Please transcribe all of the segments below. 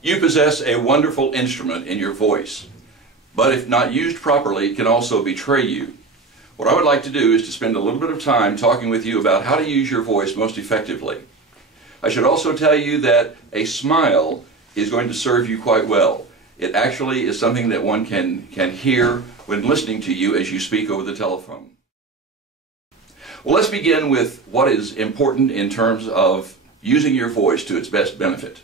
You possess a wonderful instrument in your voice, but if not used properly, can also betray you. What I would like to do is to spend a little bit of time talking with you about how to use your voice most effectively. I should also tell you that a smile is going to serve you quite well. It actually is something that one can hear when listening to you as you speak over the telephone. Well, let's begin with what is important in terms of using your voice to its best benefit.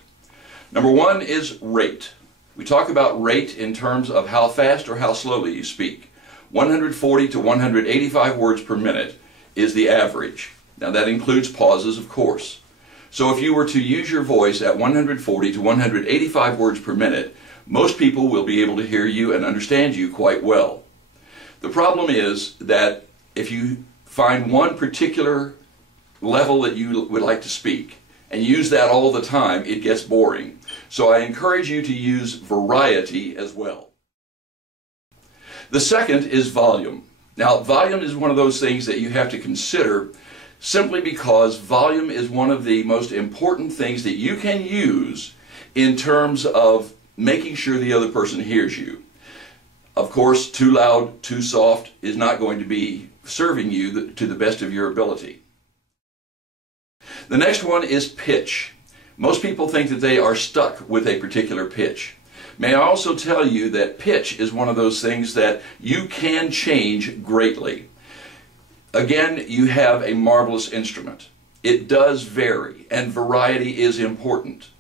Number one is rate. We talk about rate in terms of how fast or how slowly you speak. 140 to 185 words per minute is the average. Now that includes pauses, of course. So if you were to use your voice at 140 to 185 words per minute, most people will be able to hear you and understand you quite well. The problem is that if you find one particular level that you would like to speak and use that all the time, it gets boring. So I encourage you to use variety as well. The second is volume. Now, volume is one of those things that you have to consider simply because volume is one of the most important things that you can use in terms of making sure the other person hears you. Of course, too loud, too soft is not going to be serving you to the best of your ability. The next one is pitch. Most people think that they are stuck with a particular pitch. May I also tell you that pitch is one of those things that you can change greatly. Again, you have a marvelous instrument. It does vary, and variety is important.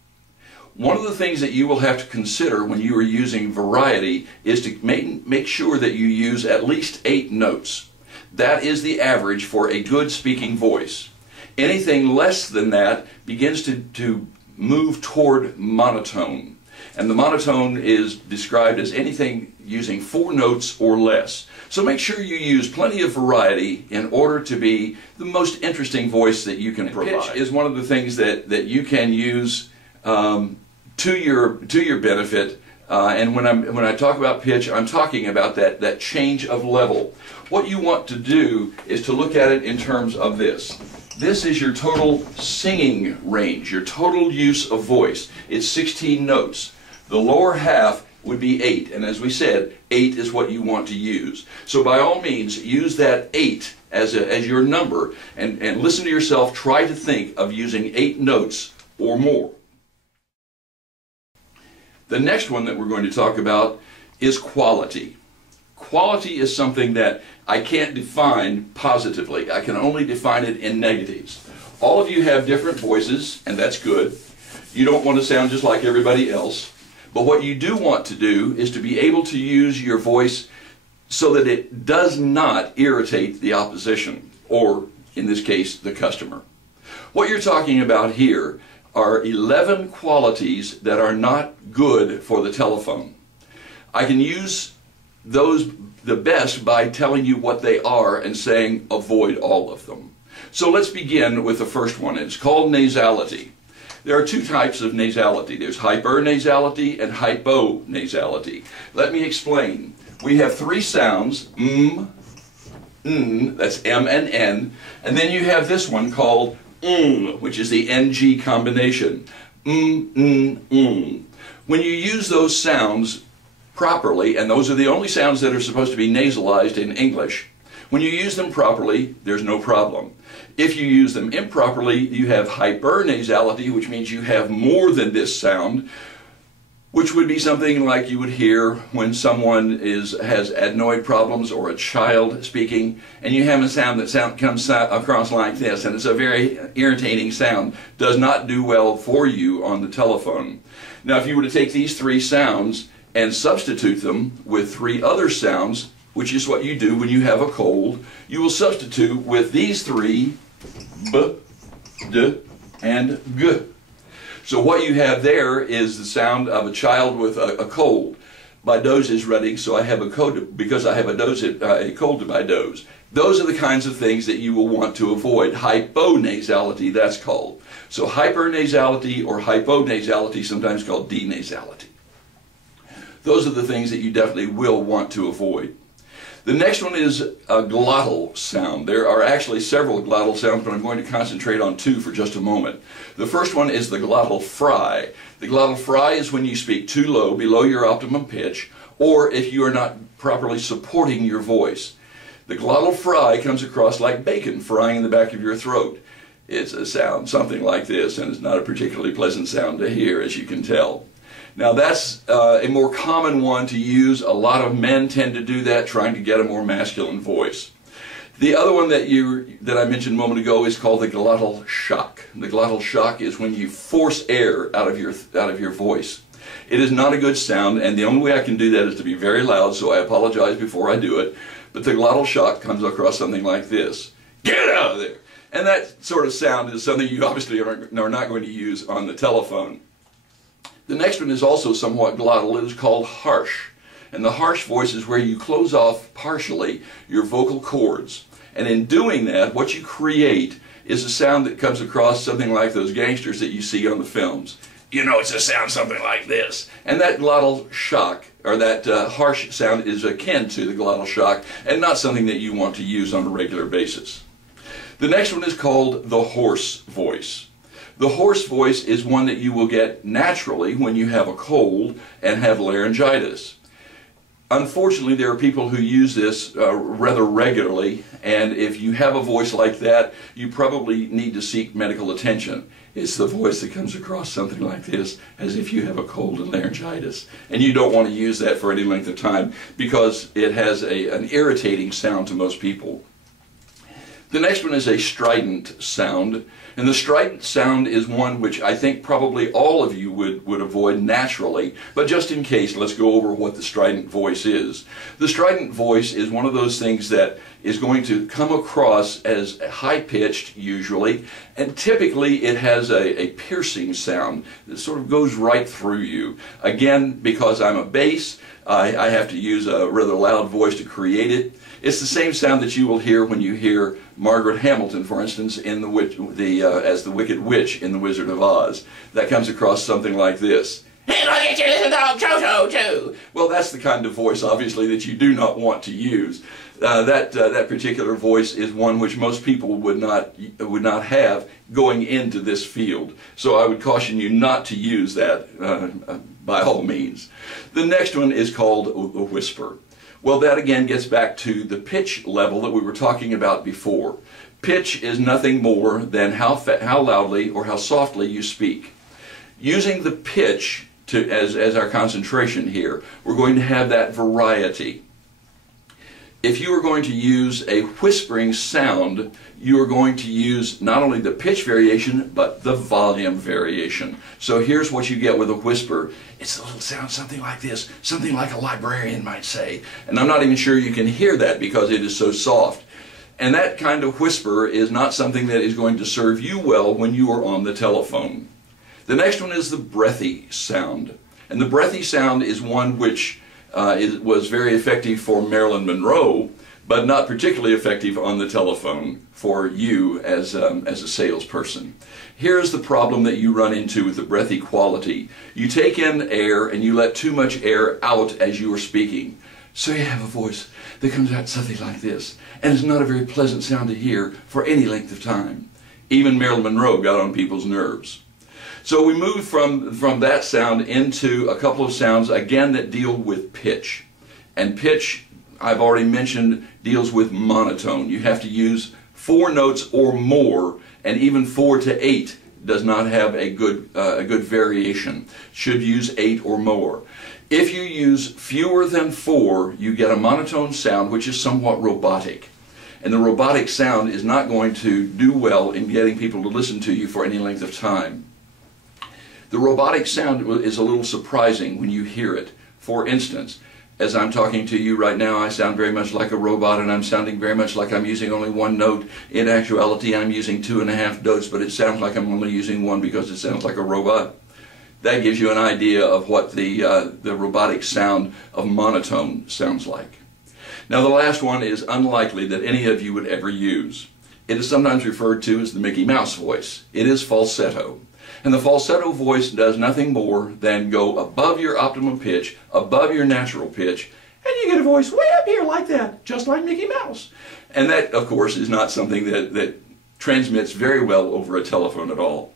One of the things that you will have to consider when you are using variety is to make sure that you use at least 8 notes. That is the average for a good speaking voice. Anything less than that begins to move toward monotone. And the monotone is described as anything using 4 notes or less. So make sure you use plenty of variety in order to be the most interesting voice that you can provide. Pitch is one of the things that you can use to your benefit. And when I talk about pitch, I'm talking about that change of level. What you want to do is to look at it in terms of this. This is your total singing range, your total use of voice. It's 16 notes. The lower half would be 8, and as we said, 8 is what you want to use. So by all means, use that 8 as your number, and listen to yourself. Try to think of using 8 notes or more. The next one that we're going to talk about is quality. Quality is something that I can't define positively. I can only define it in negatives. All of you have different voices, and that's good. You don't want to sound just like everybody else. But what you do want to do is to be able to use your voice so that it does not irritate the opposition, or in this case, the customer. What you're talking about here are 11 qualities that are not good for the telephone. I can use those the best by telling you what they are and saying avoid all of them. So let's begin with the first one. It's called nasality. There are 2 types of nasality. There's hypernasality and hyponasality. Let me explain. We have 3 sounds, that's M and N, and then you have this one called which is the NG combination. When you use those sounds properly, and those are the only sounds that are supposed to be nasalized in English, when you use them properly, there's no problem. If you use them improperly, you have hypernasality, which means you have more than this sound, which would be something like you would hear when someone has adenoid problems or a child speaking, and you have a sound that comes across like this, and it's a very irritating sound. Does not do well for you on the telephone. Now, if you were to take these 3 sounds and substitute them with 3 other sounds, which is what you do when you have a cold, you will substitute with these 3, B, D, and G. So what you have there is the sound of a child with a cold. My nose is running, so I have a cold because I have a cold to my nose. Those are the kinds of things that you will want to avoid. Hyponasality, that's called. So hypernasality or hyponasality, sometimes called denasality. Those are the things that you definitely will want to avoid. The next one is a glottal sound. There are actually several glottal sounds, but I'm going to concentrate on two for just a moment. The first one is the glottal fry. The glottal fry is when you speak too low, below your optimum pitch, or if you are not properly supporting your voice. The glottal fry comes across like bacon frying in the back of your throat. It's a sound something like this, and it's not a particularly pleasant sound to hear, as you can tell. Now that's a more common one to use. A lot of men tend to do that, trying to get a more masculine voice. The other one that I mentioned a moment ago is called the glottal shock. The glottal shock is when you force air out of your voice. It is not a good sound, and the only way I can do that is to be very loud, so I apologize before I do it. But the glottal shock comes across something like this. Get out of there! And that sort of sound is something you obviously are not going to use on the telephone. The next one is also somewhat glottal. It is called harsh. And the harsh voice is where you close off partially your vocal cords. And in doing that, what you create is a sound that comes across something like those gangsters that you see on the films. You know, it's a sound something like this. And that glottal shock, or that harsh sound, is akin to the glottal shock and not something that you want to use on a regular basis. The next one is called the hoarse voice. The hoarse voice is one that you will get naturally when you have a cold and have laryngitis. Unfortunately, there are people who use this rather regularly, and if you have a voice like that, you probably need to seek medical attention. It's the voice that comes across something like this, as if you have a cold and laryngitis. And you don't want to use that for any length of time because it has an irritating sound to most people. The next one is a strident sound, and the strident sound is one which I think probably all of you would avoid naturally, but just in case, let's go over what the strident voice is. The strident voice is one of those things that is going to come across as high-pitched usually, and typically it has a piercing sound that sort of goes right through you. Again, because I'm a bass, I have to use a rather loud voice to create it. It's the same sound that you will hear when you hear Margaret Hamilton, for instance, in as the Wicked Witch in The Wizard of Oz. That comes across something like this. Hey, look at you, little dog, Toto! Well, that's the kind of voice, obviously, that you do not want to use. That particular voice is one which most people would not have going into this field. So I would caution you not to use that by all means. The next one is called a whisper. Well, that again gets back to the pitch level that we were talking about before. Pitch is nothing more than how loudly or how softly you speak. Using the pitch as our concentration here, we're going to have that variety. If you are going to use a whispering sound, you are going to use not only the pitch variation, but the volume variation. So here's what you get with a whisper. It's a little sound something like this, something like a librarian might say. And I'm not even sure you can hear that because it is so soft. And that kind of whisper is not something that is going to serve you well when you are on the telephone. The next one is the breathy sound. And the breathy sound is one which was very effective for Marilyn Monroe, but not particularly effective on the telephone for you as a salesperson. Here's the problem that you run into with the breathy quality. You take in air and you let too much air out as you are speaking. So you have a voice that comes out something like this, and it's not a very pleasant sound to hear for any length of time. Even Marilyn Monroe got on people's nerves. So we move from that sound into a couple of sounds, again, that deal with pitch. And pitch, I've already mentioned, deals with monotone. You have to use 4 notes or more, and even 4 to 8 does not have a good variation. Should use 8 or more. If you use fewer than 4, you get a monotone sound which is somewhat robotic. And the robotic sound is not going to do well in getting people to listen to you for any length of time. The robotic sound is a little surprising when you hear it. For instance, as I'm talking to you right now, I sound very much like a robot, and I'm sounding very much like I'm using only 1 note. In actuality, I'm using 2.5 notes, but it sounds like I'm only using 1 because it sounds like a robot. That gives you an idea of what the robotic sound of monotone sounds like. Now, the last one is unlikely that any of you would ever use. It is sometimes referred to as the Mickey Mouse voice. It is falsetto. And the falsetto voice does nothing more than go above your optimum pitch, above your natural pitch, and you get a voice way up here like that, just like Mickey Mouse. And that, of course, is not something that transmits very well over a telephone at all.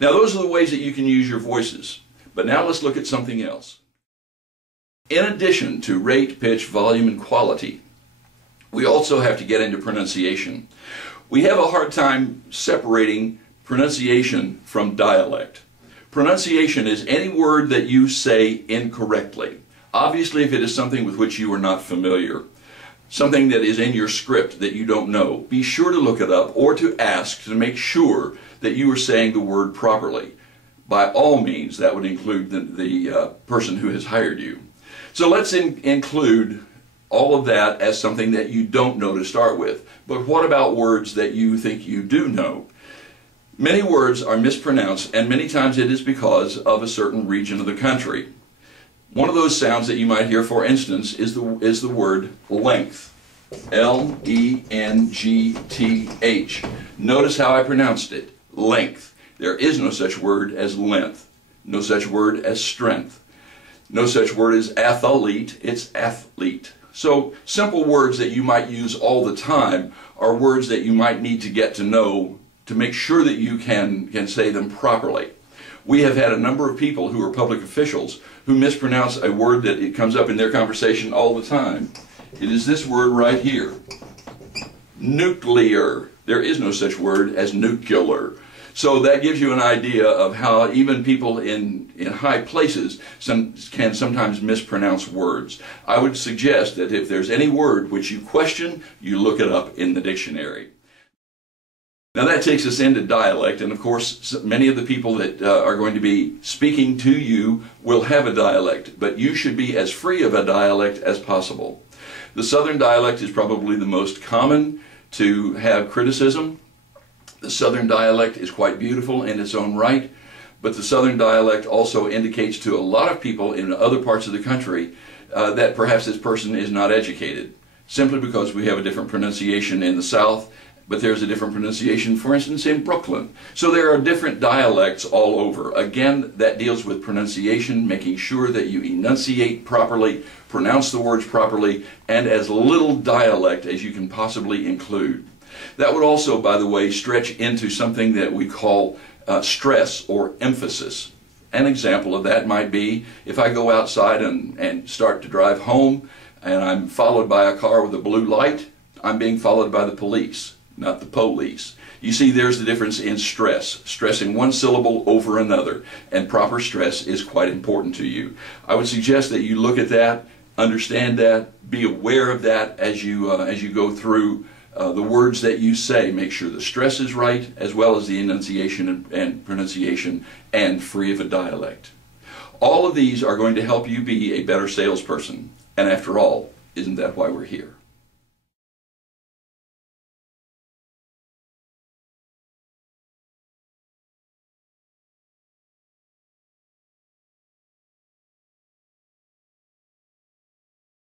Now, those are the ways that you can use your voices. But now let's look at something else. In addition to rate, pitch, volume, and quality, we also have to get into pronunciation. We have a hard time separating pronunciation from dialect. Pronunciation is any word that you say incorrectly. Obviously, if it is something with which you are not familiar, something that is in your script that you don't know, be sure to look it up or to ask to make sure that you are saying the word properly. By all means, that would include the person who has hired you. So let's include all of that as something that you don't know to start with. But what about words that you think you do know? Many words are mispronounced, and many times it is because of a certain region of the country. One of those sounds that you might hear, for instance, is the word length. L-E-N-G-T-H. Notice how I pronounced it. Length. There is no such word as length. No such word as strength. No such word as athlete. It's athlete. So simple words that you might use all the time are words that you might need to get to know to make sure that you can say them properly. We have had a number of people who are public officials who mispronounce a word that it comes up in their conversation all the time. It is this word right here. Nuclear. There is no such word as nuclear. So that gives you an idea of how even people in high places can sometimes mispronounce words. I would suggest that if there's any word which you question, you look it up in the dictionary. Now that takes us into dialect, and of course many of the people that are going to be speaking to you will have a dialect, but you should be as free of a dialect as possible. The Southern dialect is probably the most common to have criticism. The Southern dialect is quite beautiful in its own right, but the Southern dialect also indicates to a lot of people in other parts of the country that perhaps this person is not educated, simply because we have a different pronunciation in the South, but there's a different pronunciation, for instance, in Brooklyn. So there are different dialects all over. Again, that deals with pronunciation, making sure that you enunciate properly, pronounce the words properly, and as little dialect as you can possibly include. That would also, by the way, stretch into something that we call stress or emphasis. An example of that might be if I go outside and start to drive home and I'm followed by a car with a blue light, I'm being followed by the police, not the police. You see, there's the difference in stress. Stressing one syllable over another, and proper stress is quite important to you. I would suggest that you look at that, understand that, be aware of that as you go through the words that you say. Make sure the stress is right, as well as the enunciation and pronunciation, and free of a dialect. All of these are going to help you be a better salesperson. And after all, isn't that why we're here?